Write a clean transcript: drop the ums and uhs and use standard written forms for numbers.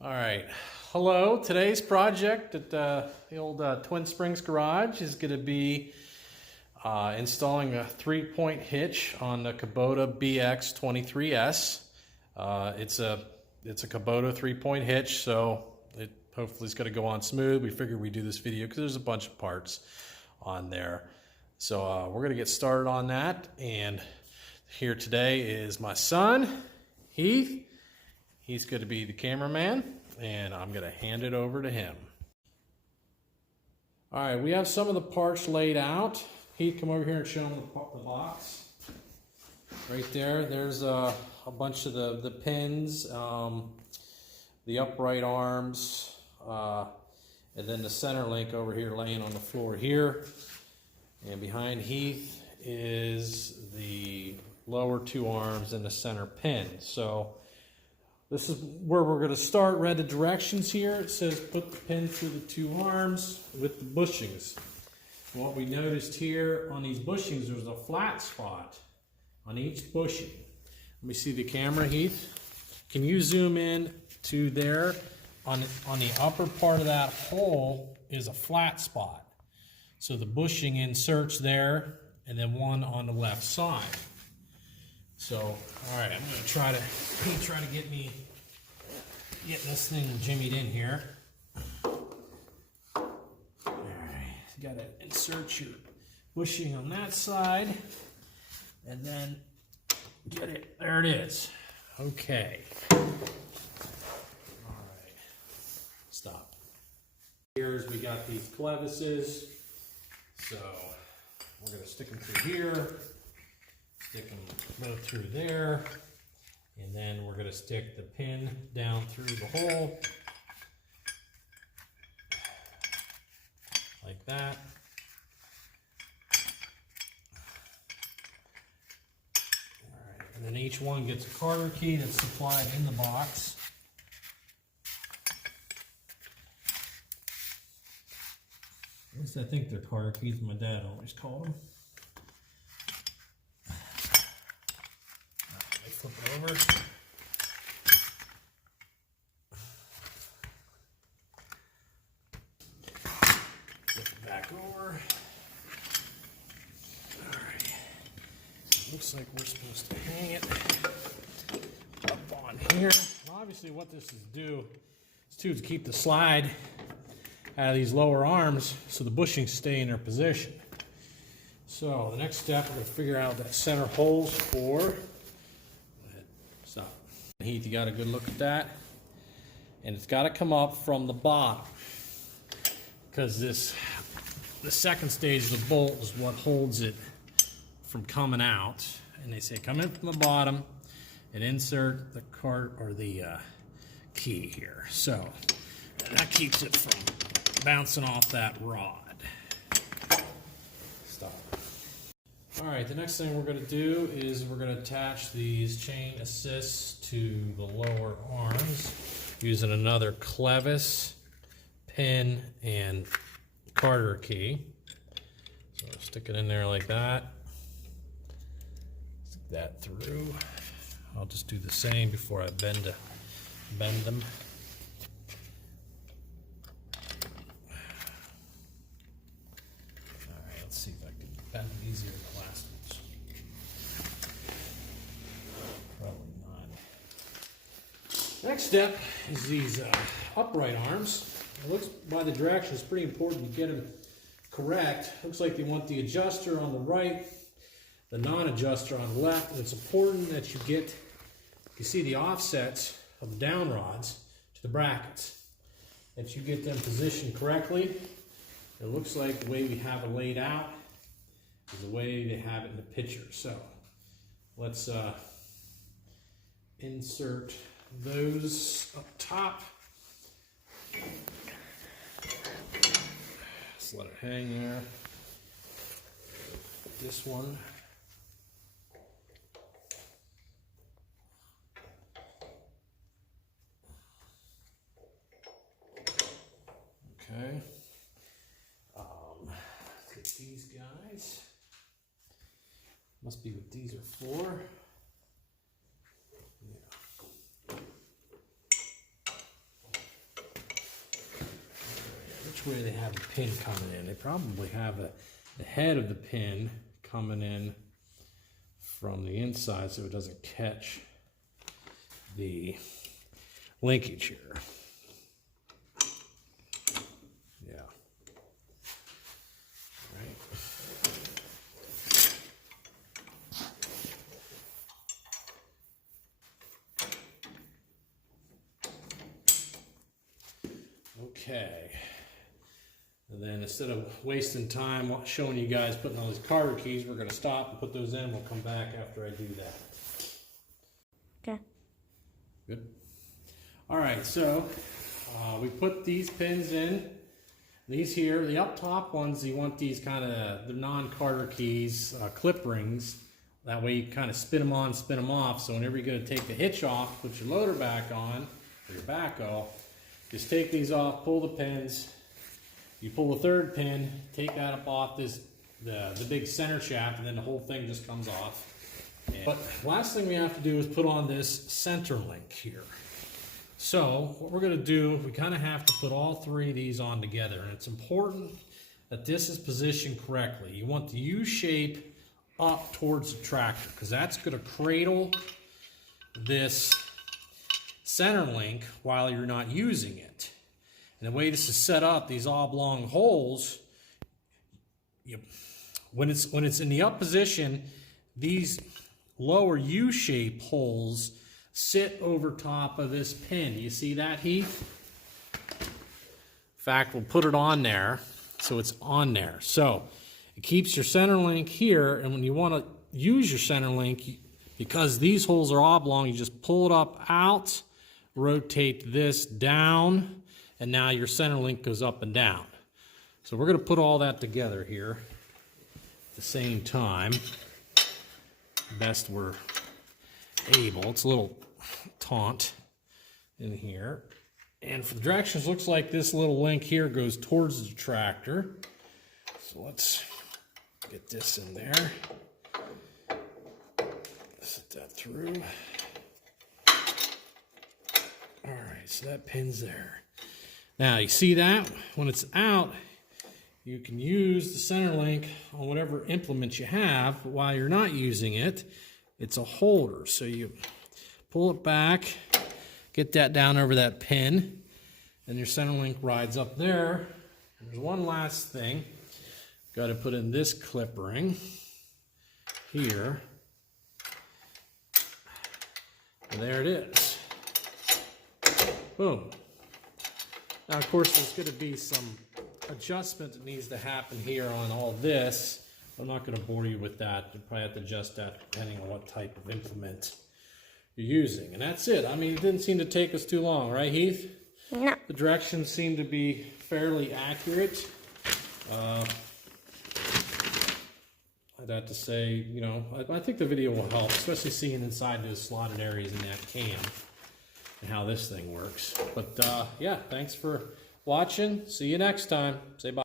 All right, hello. Today's project at the old Twin Springs garage is going to be installing a 3-point hitch on the Kubota bx23s. It's a Kubota 3-point hitch, so it hopefully is going to go on smooth. We figured we'd do this video because there's a bunch of parts on there. So we're going to get started on that. And here today is my son, Heath. He's going to be the cameraman, and I'm going to hand it over to him. All right, we have some of the parts laid out. Heath, come over here and show him the box. Right there, there's a bunch of the pins, the upright arms, and then the center link over here laying on the floor here. And behind Heath is the lower two arms and the center pin. So this is where we're going to start. Read the directions here. It says put the pin through the two arms with the bushings. What we noticed here on these bushings, there's a flat spot on each bushing. Let me see the camera, Heath. Can you zoom in to there? On the upper part of that hole is a flat spot. So the bushing inserts there, and then one on the left side. So, all right, I'm going to try to get this thing jimmied in here. All right, got to insert your bushing on that side, and then get it. There it is. Okay. All right. Stop. Here's we got these clevises. So we're going to stick them through here. Stick them both through there, and then we're going to stick the pin down through the hole, like that. All right, and then each one gets a Carter key that's supplied in the box. At least I think they're Carter keys. My dad always called them. Flip it over. Flip it back over. Alright. Looks like we're supposed to hang it up on here. And obviously what this is to keep the slide out of these lower arms so the bushings stay in their position. So the next step, we're going to figure out that center holes for. Stop. Heath, you got a good look at that? And it's got to come up from the bottom, because the second stage of the bolt is what holds it from coming out. And they say come in from the bottom and insert the cart or the key here. So that keeps it from bouncing off that rod. Stop. All right, the next thing we're going to do is we're going to attach these chain assists to the lower arms using another clevis, pin, and Carter key. So stick it in there like that. Stick that through. I'll just do the same before I bend them. All right, let's see if I can bend them easier than the last ones. Probably not. Next step is these upright arms. It looks by the directions pretty important to get them correct. Looks like they want the adjuster on the right, the non-adjuster on the left. And it's important that you get, you see the offsets of the down rods to the brackets, that you get them positioned correctly. It looks like the way we have it laid out is the way they have it in the picture. So let's insert those up top. Just let it hang there. This one. Okay. Let's get these guys. Must be what these are for. Yeah. which way they have the pin coming in. They probably have the head of the pin coming in from the inside so it doesn't catch the linkage here. Yeah. Right. Okay. And then instead of wasting time showing you guys putting all these carter keys, we're going to stop and put those in. We'll come back after I do that. Okay. Good. All right, so we put these pins in. These here, the up top ones, you want these kind of the non-carter keys, clip rings. That way you kind of spin them on, spin them off. So whenever you're going to take the hitch off, put your loader back on, or your backhoe, just take these off, pull the pins. You pull the third pin, take that up off the big center shaft, and then the whole thing just comes off. But last thing we have to do is put on this center link here. So what we're going to do, we kind of have to put all three of these on together, and it's important that this is positioned correctly. You want the U shape up towards the tractor, because that's going to cradle this center link while you're not using it. And the way this is set up, these oblong holes, when it's in the up position, these lower U-shape holes sit over top of this pin. Do you see that, Heath? In fact, we'll put it on there so it's on there. So it keeps your center link here, and when you want to use your center link, because these holes are oblong, you just pull it up out, rotate this down, and now your center link goes up and down. So we're going to put all that together here at the same time, best we're able. It's a little taut in here. And for the directions, looks like this little link here goes towards the tractor. So let's get this in there. Set that through. All right, so that pin's there. Now, you see that? When it's out, you can use the center link on whatever implement you have, but while you're not using it, it's a holder. So you pull it back, get that down over that pin, and your center link rides up there. There's one last thing. Got to put in this clip ring here. And there it is. Boom. Now, of course, there's going to be some adjustment that needs to happen here on all this. I'm not going to bore you with that. You'll probably have to adjust that depending on what type of implement you're using. And that's it. I mean, it didn't seem to take us too long, right, Heath? No. The directions seem to be fairly accurate. I'd have to say, you know, I think the video will help, especially seeing inside those slotted areas in that cam and how this thing works. But yeah, thanks for watching. See you next time. Say bye.